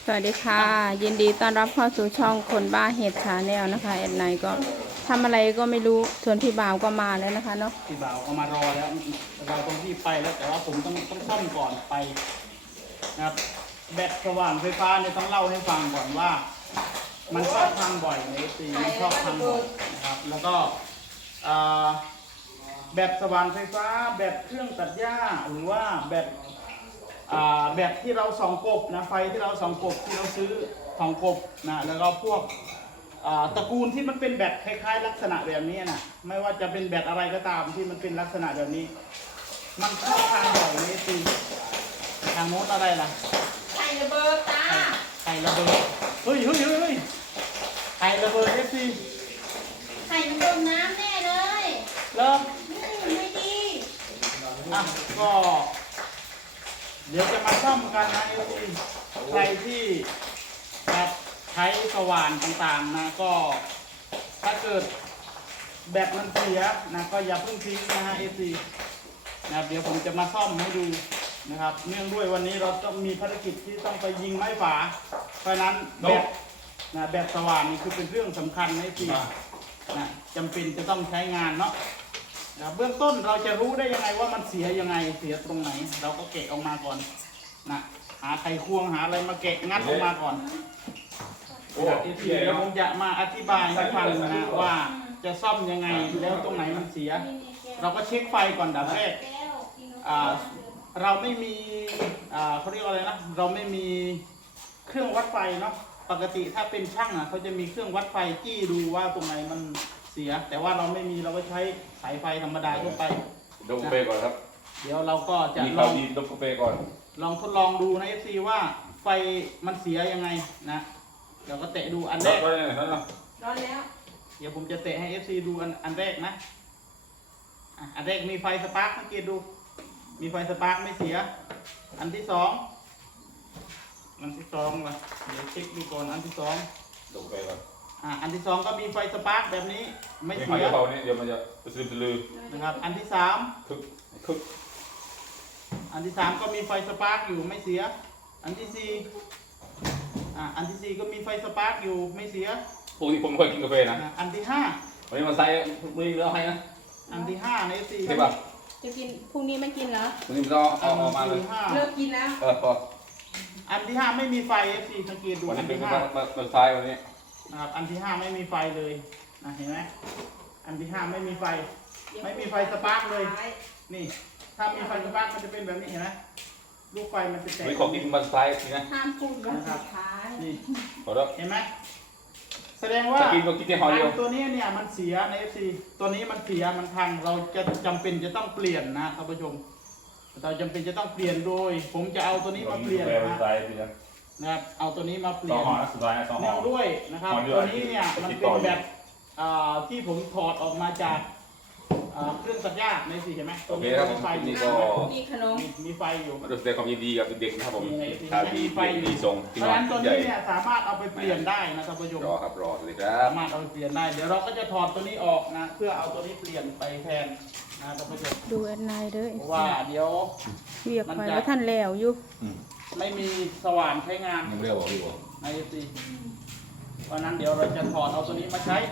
สวัสดีค่ะยินดีต้อนรับเข้าสู่ช่องคนบ้าเห็ดชาแนลนะคะแอดไนก็ทำอะไรก็ไม่รู้ส่วนพี่บ่าวก็มาแล้วนะคะเนาะพี่บ่าวก็มารอแล้วเราต้องรีบไปแล้วแต่ว่าผมต้องซ่อมก่อนไปนะครับแบตสว่านไฟฟ้าเนี่ยต้องเล่าให้ฟังก่อนว่า มันชอบพังบ่อยในสีมันชอบพังบ่อยนะครับแล้วก็แบตสว่านไฟฟ้าแบตเครื่องตัดหญ้าหรือว่าแบตที่เราส่องกบนะไฟที่เราส่องกบที่เราซื้อส่องกบนะแล้วก็พวกตระกูลที่มันเป็นแบตคล้ายๆลักษณะแบบนี้นะไม่ว่าจะเป็นแบตอะไรก็ตามที่มันเป็นลักษณะแบบนี้มันเข้าทางบ่อยนี่สิทางโน้นอะไรล่ะไข่ระเบิดตาไข่ระเบิดเฮ้ยไข่ระเบิดสิไข่มันโดนน้ำแน่เลยเริ่มไม่ดีก็เดี๋ยวจะมาซ่อมกันนะใครที่ใช้สว่านต่างๆนะก็ถ้าเกิดแบตมันเสียนะก็อย่าเพิ่งทิ้งนะฮะนะเดี๋ยวผมจะมาซ่อมให้ดูนะครับเนื่องด้วยวันนี้เราต้องมีภารกิจที่ต้องไปยิงไม้ฝาเพราะนั้นแบตสว่านนี่คือเป็นเรื่องสำคัญนะนะจำเป็นจะต้องใช้งานเนาะเบื้องต้นเราจะรู้ได้ยังไงว่ามันเสียยังไงเสียตรงไหนเราก็แกะออกมาก่อนนะหาไขควงหาอะไรมาแกะงัดออกมาก่อนเดี๋ยวผมจะมาอธิบายให้ฟังนะว่าจะซ่อมยังไงแล้วตรงไหนมันเสียเราก็เช็คไฟก่อนดับแรกเราไม่มีเขาเรียกว่าอะไรนะเราไม่มีเครื่องวัดไฟเนาะปกติถ้าเป็นช่างเขาจะมีเครื่องวัดไฟจี้ดูว่าตรงไหนมันเสียแต่ว่าเราไม่มีเราก็ใช้สายไฟธรรมดาทั่วไปดมกาแฟก่อนครับเดี๋ยวเราก็จะลองดมกาแฟก่อนลองทดลองดูนะ FC ว่าไฟมันเสียยังไงนะเดี๋ยวก็เตะดูอันแรกร้อนแล้วเดี๋ยวผมจะเตะให้ FC ดูอันแรกนะอันแรกมีไฟสปาร์คสังเกตดูมีไฟสปาร์คไม่เสียอันที่สองล่ะเดี๋ยวเช็คดูก่อนอันที่สองดมกาแฟก่อนอันที่สองก็มีไฟสปาร์คแบบนี้ไม่เสียเบาเนี่ยเดี๋ยวมันจะสลือนะครับอันที่สามอันที่สามก็มีไฟสปาร์คอยู่ไม่เสียอันที่สี่ก็มีไฟสปาร์คอยู่ไม่เสียปกติผมไม่ค่อยกินกาแฟนะอันที่ห้าวันนี้มาใส่มือแล้วให้นะอันที่ห้าในสี่ใช่ป่ะจะกินพรุ่งนี้ไม่กินเหรอวันนี้มันต้องเอามาเลยเลิกกินแล้วพออันที่ห้าไม่มีไฟ FC สังเกตดูอันที่ห้ามาใช้วันนี้นะครับอันที่ห้าไม่มีไฟเลยเห็นไหมอันที่ห้าไม่มีไฟสปาร์คเลยนี่ถ้ามีไฟสปาร์คมันจะเป็นแบบนี้เห็นไหมลูกไฟมันจะแตกไม่ของกินมาใช้ทีนะห้ามพูดวันสุดท้ายนี่พอแล้วเห็นไหมแสดงว่ากินก็กินแค่ห่อเดียวตัวนี้เนี่ยมันเสียใน FC ตัวนี้มันเสียมันพังเราจะจำเป็นจะต้องเปลี่ยนนะท่านผู้ชมเราจำเป็นจะต้องเปลี่ยนโดยผมจะเอาตัวนี้มาเปลี่ยนนะครับเอาตัวนี้มาเปลี่ยนเนื่องด้วยนะครับตัวนี้เนี่ยมันเป็นแบบที่ผมถอดออกมาจากเครื่องตัดหญ้าในสิเห็นไหมตรงนี้มีไฟมีขนมมีไฟอยู่มาแสดงความยินดีกับเด็กๆนะครับผมมีไฟดีทรงเพราะฉะนั้นตัวนี้เนี่ยสามารถเอาไปเปลี่ยนได้นะท่านผู้ชมรอครับรอเลยครับสามารถเอาไปเปลี่ยนได้เดี๋ยวเราก็จะถอดตัวนี้ออกนะเพื่อเอาตัวนี้เปลี่ยนไปแทนนะท่านผู้ชมดูแอดไนเด้อว่าเดี๋ยวเรียกไฟว่าท่านแล้วอยู่ไม่มีสว่านใช้งานยังเรียกบอกพี่บอกในสิเพราะนั้นเดี๋ยวเราจะถอดเอาตัวนี้มาใช้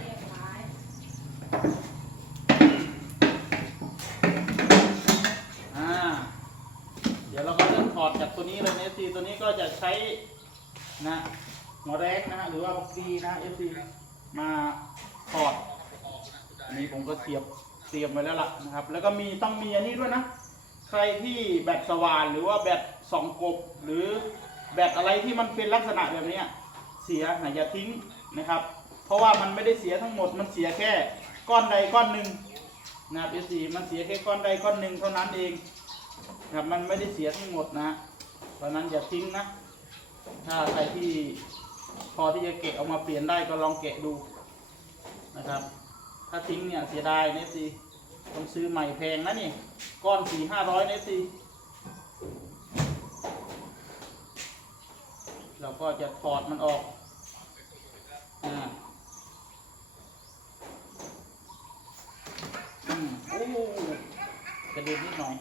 เดี๋ยวเราก็เริ่มถอดจากตัวนี้เลยนะซีตัวนี้ก็จะใช้นะหัวแรงนะฮะหรือว่าบ็อกซีนะเอฟซีมาถอดอันนี้ผมก็เตรียมไว้แล้วล่ะนะครับแล้วก็ต้องมีอันนี้ด้วยนะใครที่แบตสว่านหรือว่าแบตสองกบหรือแบตอะไรที่มันเป็นลักษณะแบบนี้เสียอย่าทิ้งนะครับเพราะว่ามันไม่ได้เสียทั้งหมดมันเสียแค่ก้อนใดก้อนหนึ่งนะครับเอฟซีมันเสียแค่ก้อนใดก้อนหนึ่งเท่านั้นเองครับมันไม่ได้เสียทั้งหมดนะเพราะนั้นอย่าทิ้งนะถ้าใครที่พอที่จะเกะออกมาเปลี่ยนได้ก็ลองเกะดูนะครับถ้าทิ้งเนี่ยเสียดายเนสซีต้องซื้อใหม่แพงนะนี่ก้อน400-500เนสซีเราก็จะถอดมันออกกระเด็นนิดหน่อย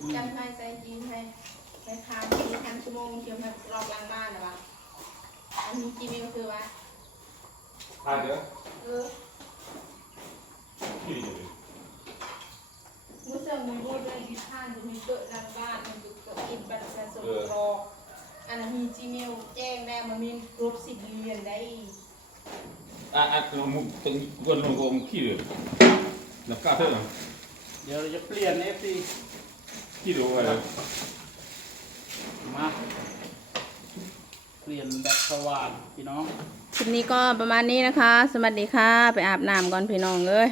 จำให้ใจจีนให้ทานที1,000 ชั่วโมงเที่ยวมารอบล้างบ้านนะวะอันนี้จีเมลคือว่าทานเด้อเออที่นี่เลยมุสลิมมันพูดเรื่องที่ท่านจะมีเกิดล้างบ้านมันจะเกิดกินบัตรประชาชนรออันนั้นมีจีเมลแจ้งได้มันมีครบ10 เดือนได้มึงต้องกวนลงขี้เลยนับกล้าเท่าไหร่เดี๋ยวเราจะเปลี่ยน FC ขี้ดูอะไรมาเปลี่ยนแบตสว่านพี่น้องคลิปนี้ก็ประมาณนี้นะคะ สวัสดีค่ะ ไปอาบน้ำก่อนพี่น้องเอ้ย